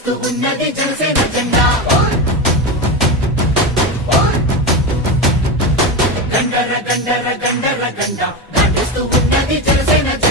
ఎగురుతూ ఉన్నది జనసేన జెండా. గండర గండర గండర గండ. దాటిస్తూ ఉన్నది జనసేన జెండా.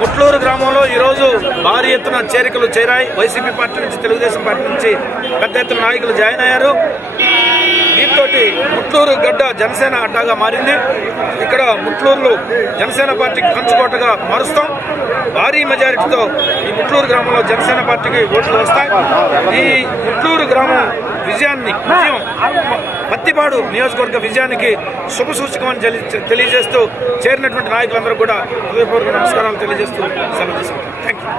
గుట్లూరు గ్రామంలో ఈరోజు భారీ ఎత్తున చేరికలు చేరాయి. వైసీపీ పార్టీ నుంచి తెలుగుదేశం పార్టీ నుంచి పెద్ద ఎత్తున నాయకులు జాయిన్ అయ్యారు. దీంతో ముట్లూరు గడ్డ జనసేన అడ్డాగా మారింది. ఇక్కడ ముట్లూరులో జనసేన పార్టీకి కంచుకోటగా మారుస్తాం. భారీ మెజారిటీతో ఈ ముట్లూరు గ్రామంలో జనసేన పార్టీకి ఓట్లు వస్తాయి. ఈ ముట్లూరు గ్రామం విజయాన్ని విజయం పత్తిపాడు నియోజకవర్గ విజయానికి శుభ సూచకం అని తెలి- తెలియజేస్తూ చేరినటువంటి నాయకులందరూ కూడా హృదయపూర్వక నమస్కారాలు తెలియజేస్తూ సెలవు తీసుకుంటాం. Thank you